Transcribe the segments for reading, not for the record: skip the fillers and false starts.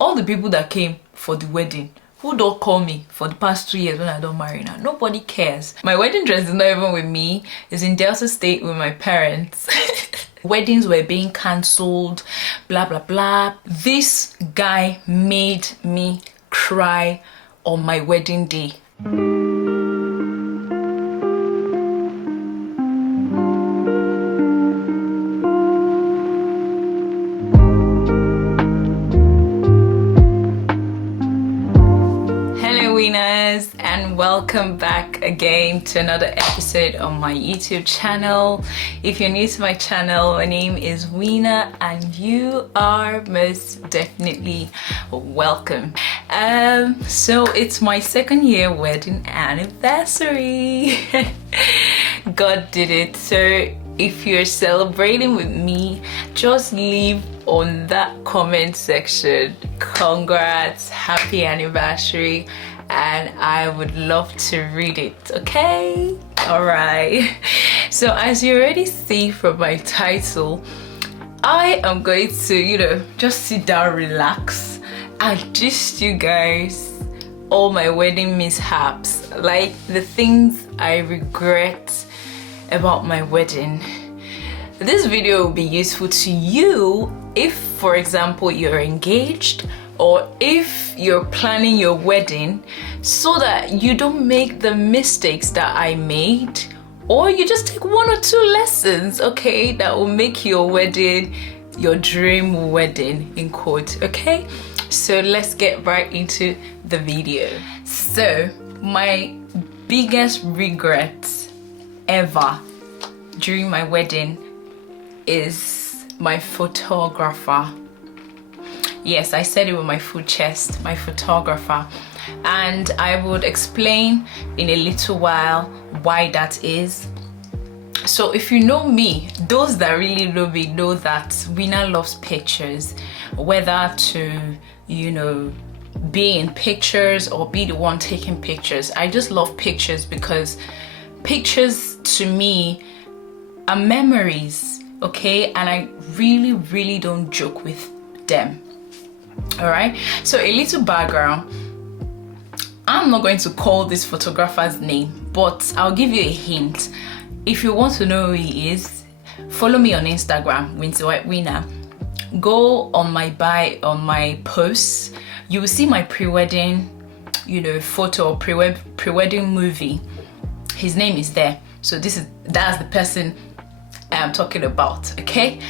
all the people that came for the wedding, who don't call me for the past 2 years when I don't marry now? Nobody cares. My wedding dress is not even with me. It's in Delta State with my parents. Weddings were being cancelled, blah blah blah. This guy made me cry on my wedding day. Winners, and welcome back again to another episode on my YouTube channel. If you're new to my channel, my name is Winna and you are most definitely welcome. So it's my 2nd year wedding anniversary. God did it. So if you're celebrating with me, just leave on that comment section congrats, happy anniversary, and I would love to read it. Okay, all right. So as you already see from my title, I am going to just sit down, relax, and gist you guys all my wedding mishaps, like the things I regret about my wedding. This video will be useful to you if, for example, you're engaged or if you're planning your wedding, so that you don't make the mistakes that I made, or you just take 1 or 2 lessons, okay, that will make your wedding your dream wedding, in quote. Okay, so let's get right into the video. So my biggest regret ever during my wedding is my photographer. Yes, I said it with my full chest, my photographer. And I would explain in a little while why that is. So if you know me, those that really know me know that Winna loves pictures, whether to, be in pictures or be the one taking pictures. I just love pictures because pictures to me are memories, okay? And I really, really don't joke with them. All right, so a little background. I'm not going to call this photographer's name, but I'll give you a hint. If you want to know who he is, follow me on Instagram, Winna. Go on my posts. You will see my pre-wedding, photo or pre-wedding movie. His name is there. So that's the person I am talking about. Okay.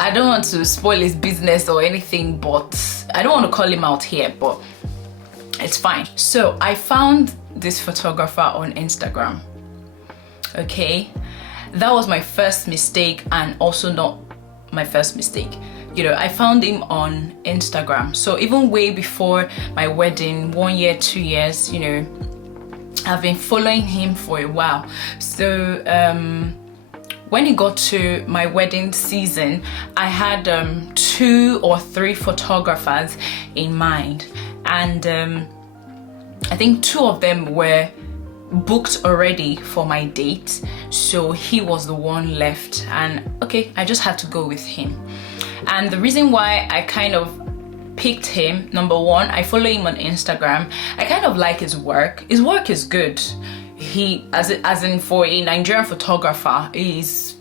I don't want to spoil his business or anything, but I don't want to call him out here, but it's fine. So I found this photographer on Instagram. Okay, that was my first mistake, and also not my first mistake. I found him on Instagram. So even way before my wedding, 1 year, 2 years, I've been following him for a while. So when it got to my wedding season, I had 2 or 3 photographers in mind, and I think 2 of them were booked already for my date, so he was the one left, and okay, I just had to go with him. And the reason why I kind of picked him, number one, I follow him on Instagram. I kind of like his work. His work is good. He, as in for a Nigerian photographer, is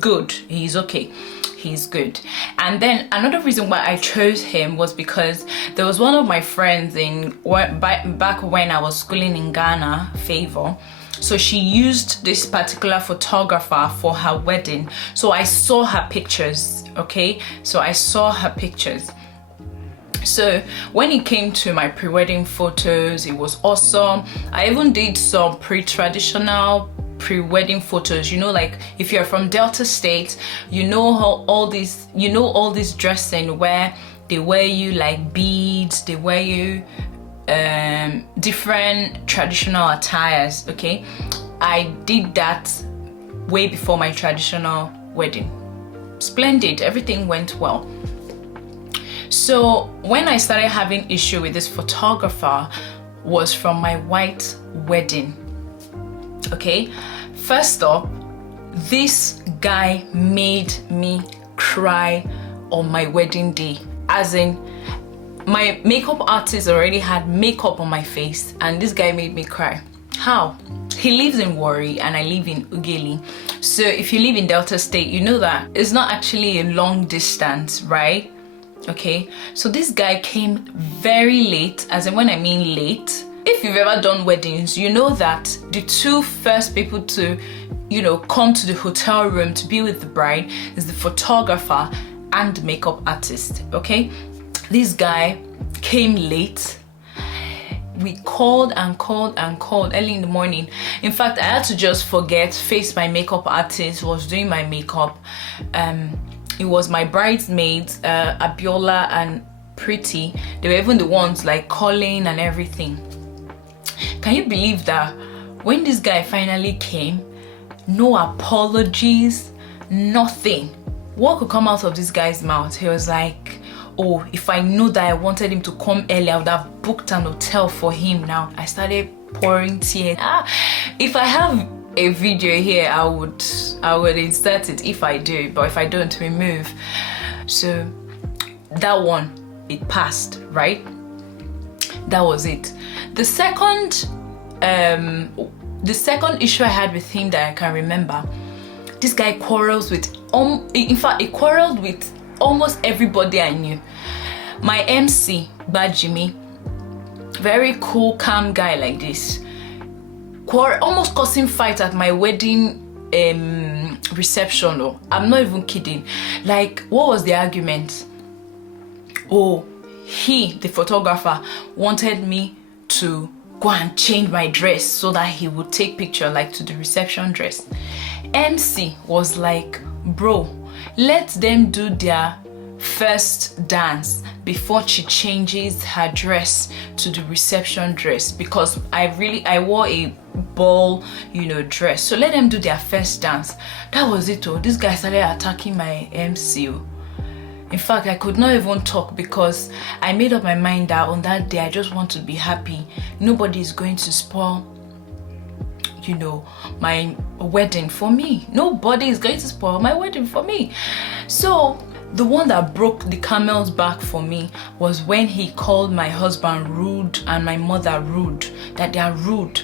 good. He's okay. He's good. And then another reason why I chose him was because there was one of my friends back when I was schooling in Ghana, Favor. So she used this particular photographer for her wedding. So I saw her pictures. Okay. So I saw her pictures. So when it came to my pre-wedding photos, it was awesome. I even did some pre-traditional pre-wedding photos, like if you're from Delta State, how all this dressing where they wear you like beads, they wear you different traditional attires. Okay, I did that way before my traditional wedding. Splendid, everything went well. So when I started having issue with this photographer was from my white wedding. Okay, first up, this guy made me cry on my wedding day. As in, My makeup artist already had makeup on my face, and this guy made me cry. How? He lives in Warri and I live in Ughelli. So if you live in Delta State, you know that it's not actually a long distance, right? Okay, so this guy came very late, as in when I mean late. If you've ever done weddings, you know that the two first people to, come to the hotel room to be with the bride is the photographer and the makeup artist, okay? This guy came late. We called and called and called early in the morning. In fact, I had to just face my makeup artist was doing my makeup. It was my bridesmaids, Abiola and Pretty. They were even the ones like calling and everything. Can you believe that when this guy finally came, no apologies, nothing. What could come out of this guy's mouth? He was like, oh, if I knew that I wanted him to come early, I would have booked an hotel for him now. I started pouring tears. If I have a video here, I would insert it if I do, but if I don't, remove. So that one, it passed, right? That was it. The second issue I had with him that I can remember, this guy quarrels with, in fact, he quarreled with almost everybody I knew. My MC, Bajimi, very cool, calm guy like this, almost causing fight at my wedding reception. Oh, I'm not even kidding. Like, what was the argument? Oh, he, the photographer, wanted me to go and change my dress so that he would take picture like to the reception dress. MC was like, bro, let them do their first dance before she changes her dress to the reception dress, because I wore a ball, dress. So let them do their first dance. That was it. Oh, this guy started attacking my MC. In fact, I could not even talk because I made up my mind that on that day I just want to be happy. Nobody is going to spoil, my wedding for me. Nobody is going to spoil my wedding for me. So the one that broke the camel's back for me was when he called my husband rude and my mother rude, that they are rude.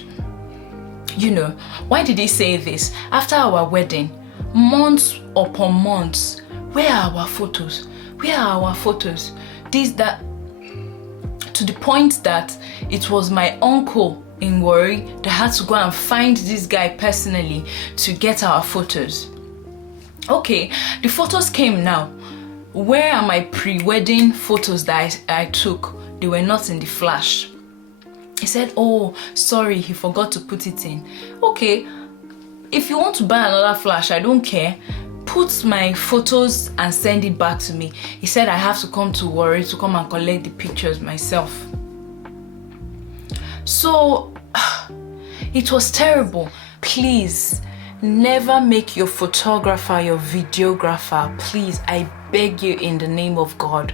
Why did he say this? After our wedding, months upon months, where are our photos? Where are our photos? This, that, to the point that it was my uncle in Warri that had to go and find this guy personally to get our photos. Okay, the photos came now. Where are my pre-wedding photos that I took? They were not in the flash. He said, oh, sorry, he forgot to put it in. Okay, if you want to buy another flash, I don't care. Put my photos and send it back to me. He said I have to come to Warri to come and collect the pictures myself. So it was terrible. Please never make your photographer your videographer. Please, I beg you in the name of God,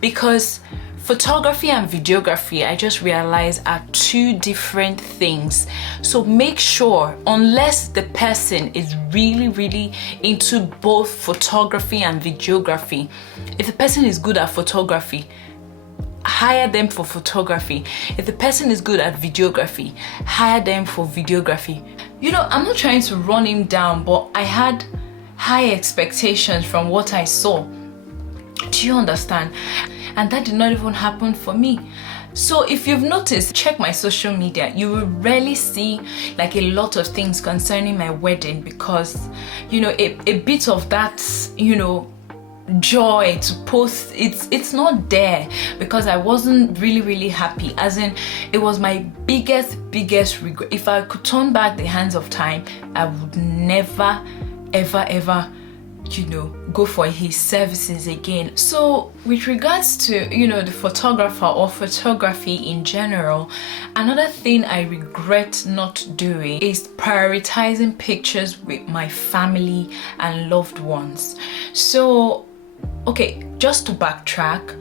because photography and videography, I just realized, are two different things. So make sure, unless the person is really, really into both photography and videography, if the person is good at photography, hire them for photography. If the person is good at videography, hire them for videography. I'm not trying to run him down, but I had high expectations from what I saw. Do you understand? And that did not even happen for me. So if you've noticed, check my social media, you will rarely see like a lot of things concerning my wedding, because a bit of that joy to post, it's not there, because I wasn't really happy. As in, it was my biggest regret. If I could turn back the hands of time, I would never ever go for his services again. So with regards to the photographer or photography in general, another thing I regret not doing is prioritizing pictures with my family and loved ones. So okay, just to backtrack,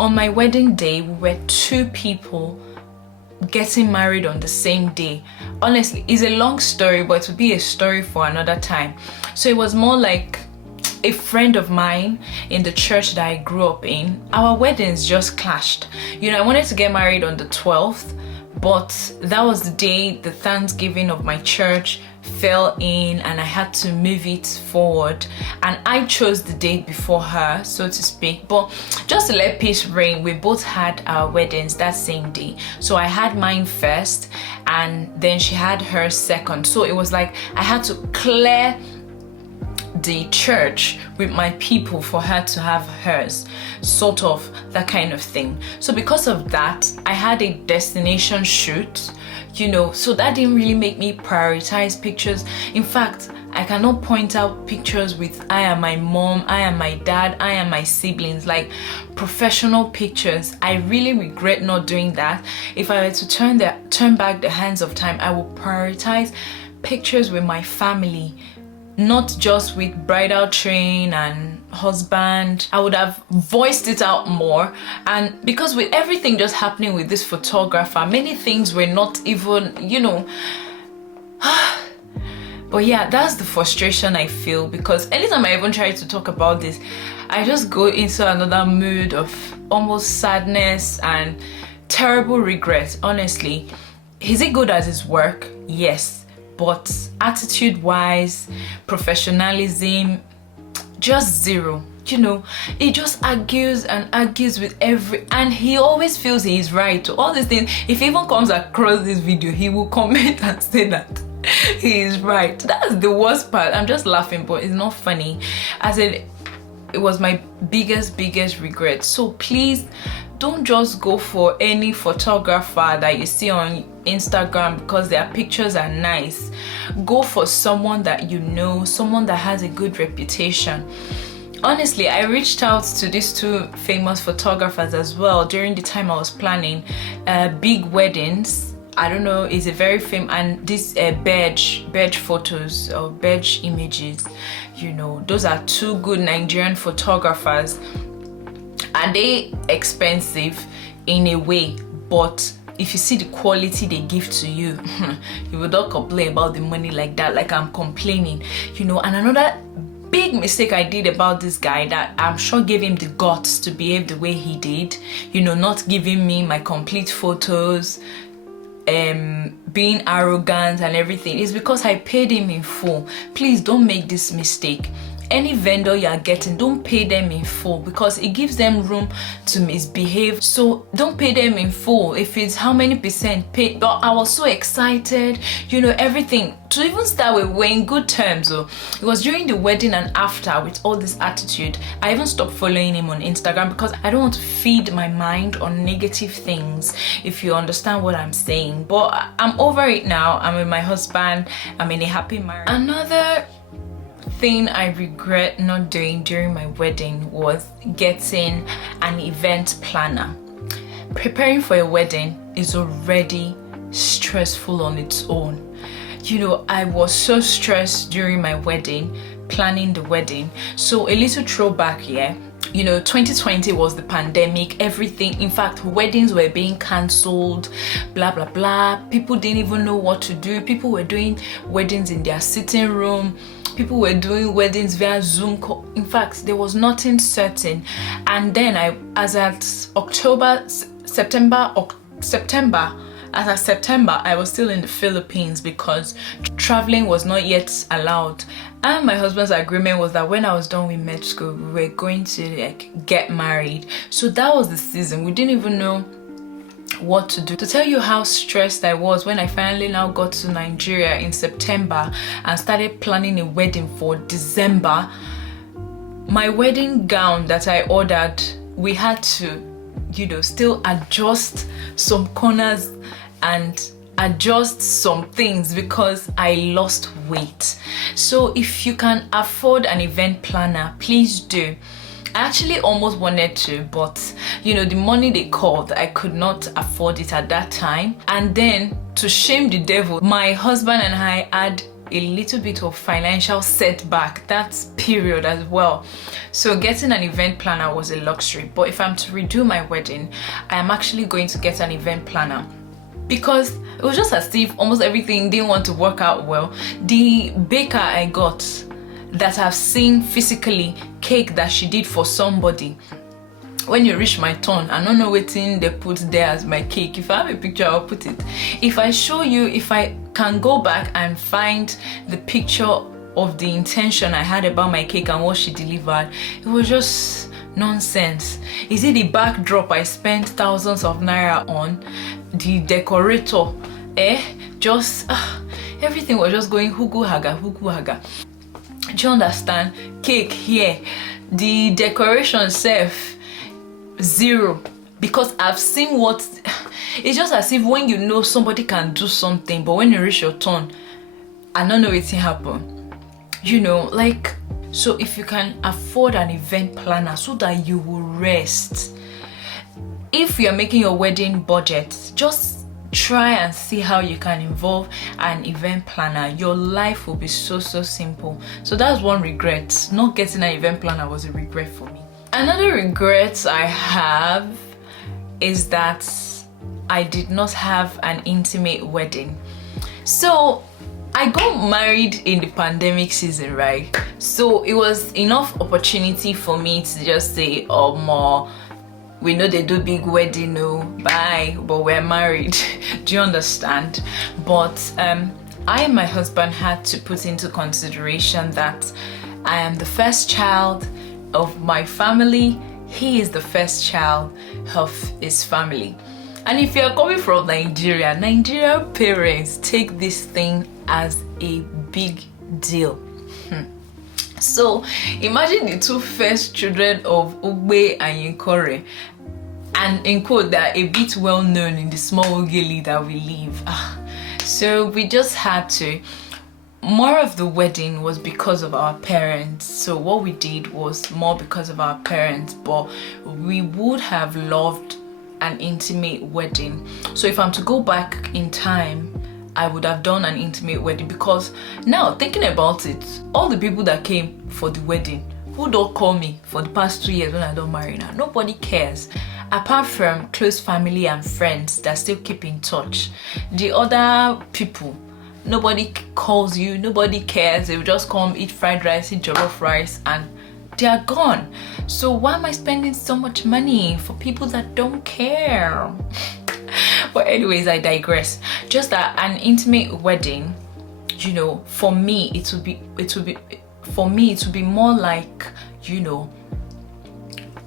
on my wedding day we were 2 people getting married on the same day. Honestly, it's a long story, but it will be a story for another time. So it was more like a friend of mine in the church that I grew up in, our weddings just clashed. You know, I wanted to get married on the 12th, but that was the day the Thanksgiving of my church fell in and I had to move it forward, and I chose the date before her, so to speak. But just to let peace reign, we both had our weddings that same day. So I had mine first and then she had hers second. So it was like I had to clear the church with my people for her to have hers, sort of that kind of thing. So because of that, I had a destination shoot, you know, so that didn't really make me prioritize pictures. In fact, I cannot point out pictures with I am my mom, I am my dad, I am my siblings, like professional pictures. I really regret not doing that. If I were to turn back the hands of time, I will prioritize pictures with my family, not just with bridal train and husband. I would have voiced it out more. And because with everything just happening with this photographer, many things were not even, you know. But yeah, that's the frustration I feel, because anytime I even try to talk about this, I just go into another mood of almost sadness and terrible regret. Honestly, is he good at his work? Yes. But attitude wise, professionalism, just zero. You know, he just argues and argues with and he always feels he is right to all these things. If he even comes across this video, he will comment and say that he is right. That's the worst part. I'm just laughing, but it's not funny. I said it was my biggest regret. So please don't just go for any photographer that you see on Instagram because their pictures are nice. Go for someone that you know, someone that has a good reputation. Honestly, I reached out to these two famous photographers as well during the time I was planning big weddings. I don't know, it's a very famous, and this badge photos or badge images, you know, those are two good Nigerian photographers. Are they expensive? In a way, but if you see the quality they give to you, you will not complain about the money like that, like I'm complaining, you know. And another big mistake I did about this guy that I'm sure gave him the guts to behave the way he did, you know, not giving me my complete photos, being arrogant and everything, is because I paid him in full. Please don't make this mistake. Any vendor you are getting, don't pay them in full because it gives them room to misbehave. So don't pay them in full. If it's how many percent paid, but I was so excited, you know, everything. To even start with, we're in good terms. So it was during the wedding and after, with all this attitude, I even stopped following him on Instagram because I don't want to feed my mind on negative things, if you understand what I'm saying. But I'm over it now. I'm with my husband. I'm in a happy marriage. Another thing I regret not doing during my wedding was getting an event planner. Preparing for a wedding is already stressful on its own. You know, I was so stressed during my wedding, planning the wedding. So a little throwback here. You know, 2020 was the pandemic, everything. In fact, weddings were being cancelled, blah, blah, blah. People didn't even know what to do. People were doing weddings in their sitting room. People were doing weddings via Zoom call. In fact, there was nothing certain. And then as at September, I was still in the Philippines because traveling was not yet allowed. And my husband's agreement was that when I was done with med school, we were going to like get married. So that was the season. We didn't even know what to do. To tell you how stressed I was when I finally now got to Nigeria in September and started planning a wedding for December, my wedding gown that I ordered, we had to, you know, still adjust some corners and adjust some things because I lost weight. So if you can afford an event planner, please do. I actually almost wanted to, but you know, the money they called, I could not afford it at that time. And then to shame the devil, my husband and I had a little bit of financial setback that period as well. So getting an event planner was a luxury. But if I'm to redo my wedding, I am actually going to get an event planner, because it was just as if almost everything didn't want to work out well. The baker I got, that I've seen physically cake that she did for somebody. When you reach my turn, I don't know what thing they put there as my cake. If I have a picture, I'll put it. If I show you, if I can go back and find the picture of the intention I had about my cake and what she delivered, it was just nonsense. Is it the backdrop I spent thousands of naira on? The decorator, just everything was just going hugu haga. Do you understand? Cake here, the decoration self, zero, because I've seen what it's just as if when you know somebody can do something, but when you reach your turn, I don't know what will happen. You know, like, so if you can afford an event planner so that you will rest. If you're making your wedding budget, just try and see how you can involve an event planner. Your life will be so simple. So that's one regret. Not getting an event planner was a regret for me. Another regret I have is that I did not have an intimate wedding. So I got married in the pandemic season, right? So it was enough opportunity for me to just say, oh, more, we know they do big wedding, no, bye, but we're married. Do you understand? But I and my husband had to put into consideration that I am the first child of my family. He is the first child of his family. And if you're coming from Nigeria, Nigerian parents take this thing as a big deal. So imagine the two first children of Winna and Yinkore, and in quote, they're a bit well known in the small Ogeli that we live. So we just had to. More of the wedding was because of our parents. So what we did was more because of our parents, but we would have loved an intimate wedding. So if I'm to go back in time, I would have done an intimate wedding, because now thinking about it, all the people that came for the wedding, who don't call me for the past 2 years when I don't marry now, nobody cares. Apart from close family and friends that still keep in touch. The other people, nobody calls you, nobody cares. They will just come, eat fried rice, eat jollof rice, and they are gone. So why am I spending so much money for people that don't care? But anyways, I digress. Just that an intimate wedding, you know, for me it would be more like, you know,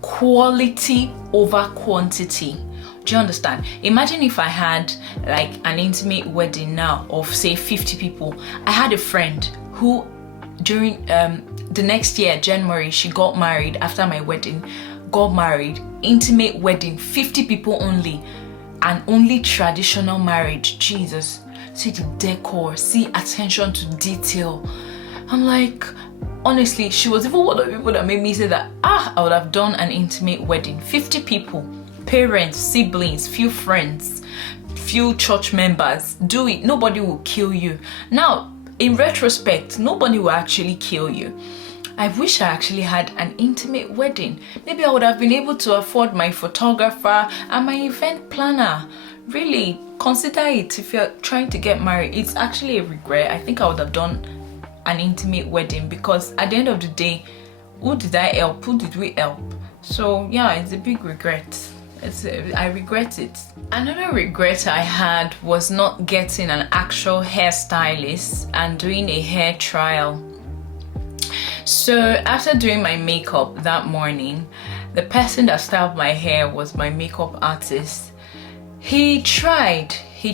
quality over quantity. Do you understand? Imagine if I had like an intimate wedding now of say 50 people. I had a friend who during the next year, January, she got married after my wedding, got married, intimate wedding, 50 people only, and only traditional marriage. Jesus, see the decor, see attention to detail. I'm like, honestly, she was even one of the people that made me say that, I would have done an intimate wedding. 50 people, parents, siblings, few friends, few church members. Do it. Nobody will kill you. Now, in retrospect, nobody will actually kill you. I wish I actually had an intimate wedding. Maybe I would have been able to afford my photographer and my event planner. Really, consider it if you're trying to get married. It's actually a regret. I think I would have done an intimate wedding, because at the end of the day, who did I help? Who did we help? So yeah, it's a big regret. I regret it. Another regret I had was not getting an actual hairstylist and doing a hair trial. So after doing my makeup that morning, the person that styled my hair was my makeup artist. He tried. He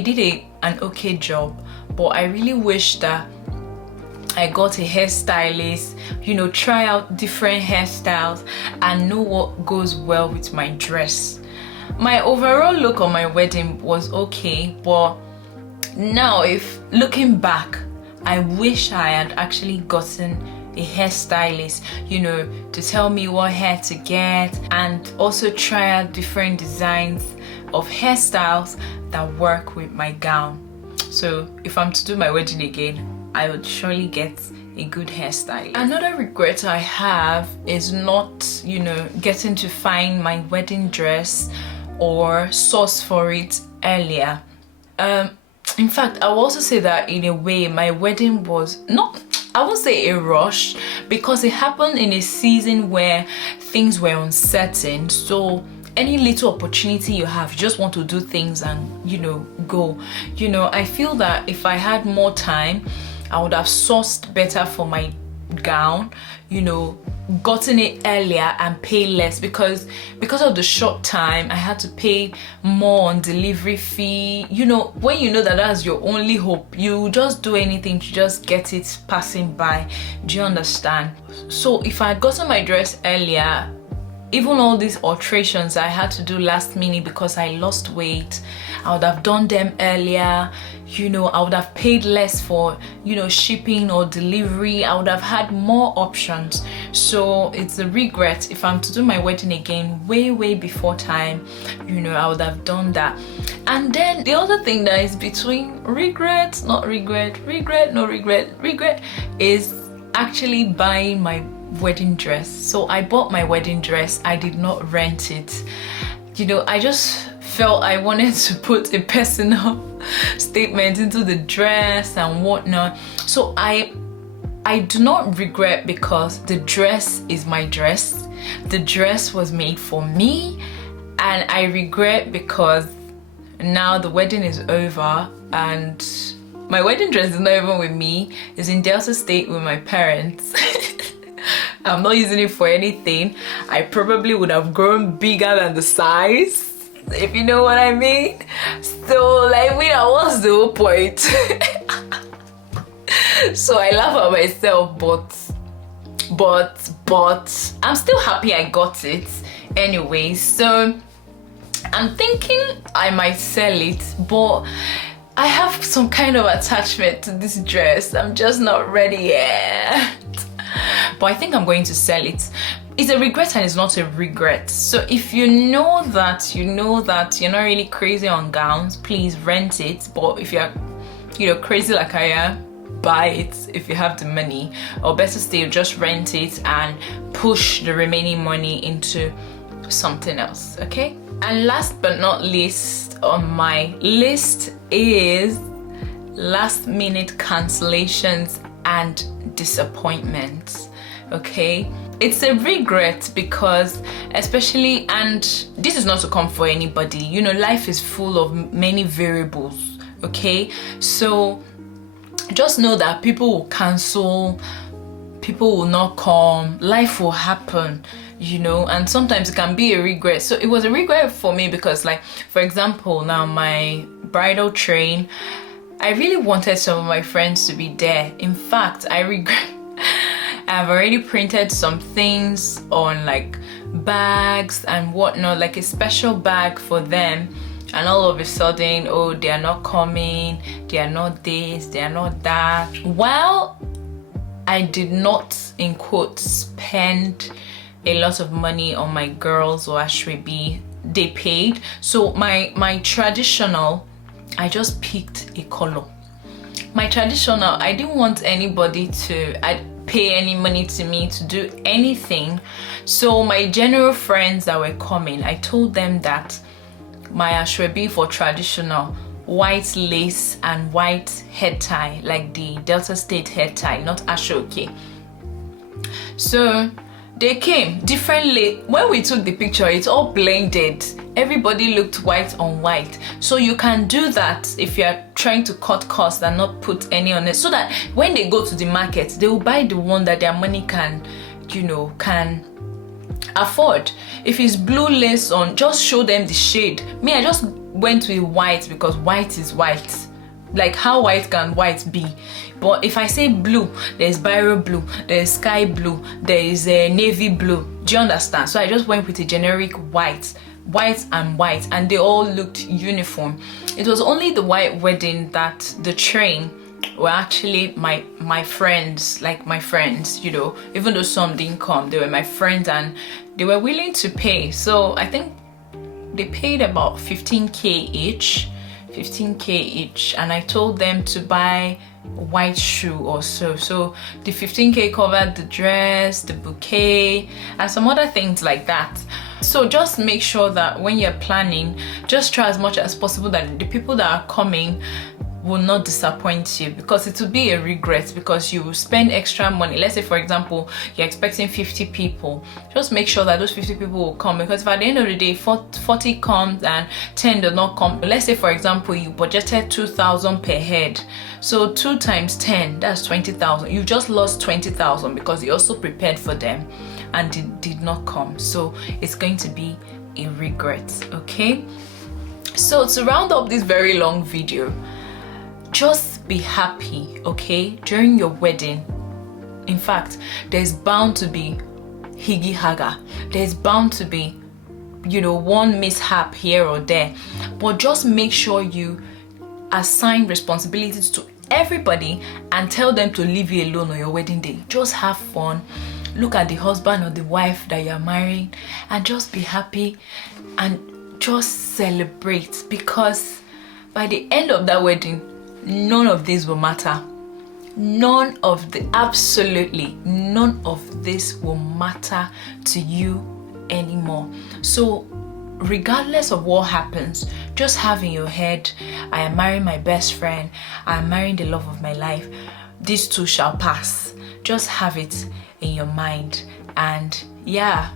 did an okay job, but I really wish that I got a hairstylist, you know, try out different hairstyles and know what goes well with my dress. My overall look on my wedding was okay, but now if looking back, I wish I had actually gotten a hairstylist, you know, to tell me what hair to get, and also try out different designs of hairstyles that work with my gown. So if I'm to do my wedding again, I would surely get a good hairstyle. Another regret I have is not, you know, getting to find my wedding dress or source for it earlier. In fact, I will also say that in a way, my wedding was not, I won't say a rush, because it happened in a season where things were uncertain. So any little opportunity you have, you just want to do things and, you know, go. You know, I feel that if I had more time, I would have sourced better for my gown, you know, gotten it earlier and pay less, because of the short time I had to pay more on delivery fee. You know, when you know that that's your only hope, you just do anything to just get it passing by. Do you understand? So if I had gotten my dress earlier, even all these alterations I had to do last minute because I lost weight, I would have done them earlier. You know, I would have paid less for, you know, shipping or delivery. I would have had more options. So it's a regret. If I'm to do my wedding again way before time, you know, I would have done that. And then the other thing that is between regret, not regret, regret, no regret, regret, is actually buying my wedding dress. So I bought my wedding dress. I did not rent it. You know, I just felt I wanted to put a personal statement into the dress and whatnot. So I do not regret, because the dress is my dress. The dress was made for me. And I regret because now the wedding is over and my wedding dress is not even with me. It's in Delta State with my parents. I'm not using it for anything. I probably would have grown bigger than the size, if you know what I mean. So like, what's the whole point? So I laugh at myself, but I'm still happy I got it anyway. So I'm thinking I might sell it, but I have some kind of attachment to this dress. I'm just not ready yet. But I think I'm going to sell it. It's a regret and it's not a regret. So if you know that you're not really crazy on gowns, please rent it. But if you're, you know, crazy like I am, buy it if you have the money. Or better still, just rent it and push the remaining money into something else, okay? And last but not least on my list is last minute cancellations and disappointments. Okay, it's a regret because, especially, and this is not to come for anybody, you know, life is full of many variables. Okay, so just know that people will cancel, people will not come, life will happen, you know, and sometimes it can be a regret. So it was a regret for me because, like, for example, now my bridal train, I really wanted some of my friends to be there. In fact, I regret I've already printed some things on like bags and whatnot, like a special bag for them, and all of a sudden, oh, they are not coming, they are not this, they are not that. Well, I did not, in quotes, spend a lot of money on my girls or ashwebi. They paid. So my traditional, I just picked a color. My traditional, I didn't want anybody to pay any money to me to do anything. So my general friends that were coming, I told them that my ashwebi for traditional, white lace and white head tie, like the Delta State head tie, not ashoke. So they came differently. When we took the picture, it's all blended. Everybody looked white on white. So you can do that if you're trying to cut costs and not put any on it, so that when they go to the market, they will buy the one that their money can, you know, can afford. If it's blue lace on, just show them the shade. Me, I just went with white because white is white. Like, how white can white be? But if I say blue, there's biro blue, there's sky blue, there is a navy blue. Do you understand? So I just went with a generic white and white, and they all looked uniform. It was only the white wedding that the train were actually my friends, like my friends, you know, even though some didn't come, they were my friends and they were willing to pay. So I think they paid about 15k each, and I told them to buy white shoe or so. So the 15k covered the dress, the bouquet, and some other things like that. So just make sure that when you're planning, just try as much as possible that the people that are coming will not disappoint you, because it will be a regret, because you will spend extra money. Let's say, for example, you're expecting 50 people. Just make sure that those 50 people will come, because if at the end of the day 40 comes and 10 do not come, let's say for example you budgeted 2,000 per head, so 2 times 10, that's 20,000. You just lost 20,000 because you also prepared for them and did not come. So it's going to be a regret. Okay, so to round up this very long video, just be happy, okay, during your wedding. In fact, there's bound to be higgy haga, there's bound to be, you know, one mishap here or there, but just make sure you assign responsibilities to everybody and tell them to leave you alone on your wedding day. Just have fun, look at the husband or the wife that you're marrying and just be happy and just celebrate, because by the end of that wedding, none of this will matter. Absolutely none of this will matter to you anymore. So regardless of what happens, just have in your head, I am marrying my best friend, I am marrying the love of my life, these two shall pass. Just have it in your mind, and yeah,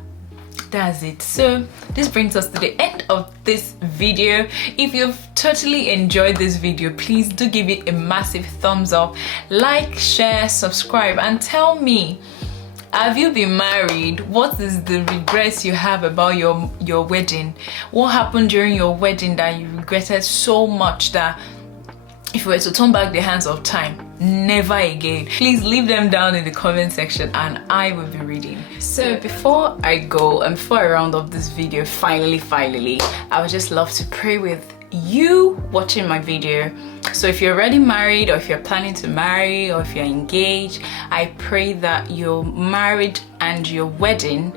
that's it. So this brings us to the end of this video. If you've totally enjoyed this video, please do give it a massive thumbs up, like, share, subscribe, and tell me, have you been married? What is the regrets you have about your wedding? What happened during your wedding that you regretted so much that if you were to turn back the hands of time, never again? Please leave them down in the comment section and I will be reading. So before I go and before I round up this video, finally, I would just love to pray with you watching my video. So if you're already married, or if you're planning to marry, or if you're engaged, I pray that your marriage and your wedding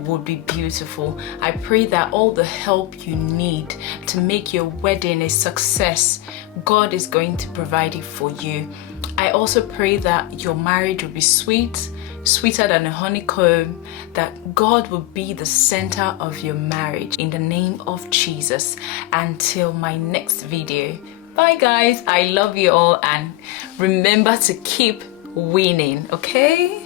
would be beautiful. I pray that all the help you need to make your wedding a success, God is going to provide it for you. I also pray that your marriage will be sweet, sweeter than a honeycomb, that God will be the center of your marriage, in the name of Jesus. Until my next video, bye guys, I love you all, and remember to keep winning, okay?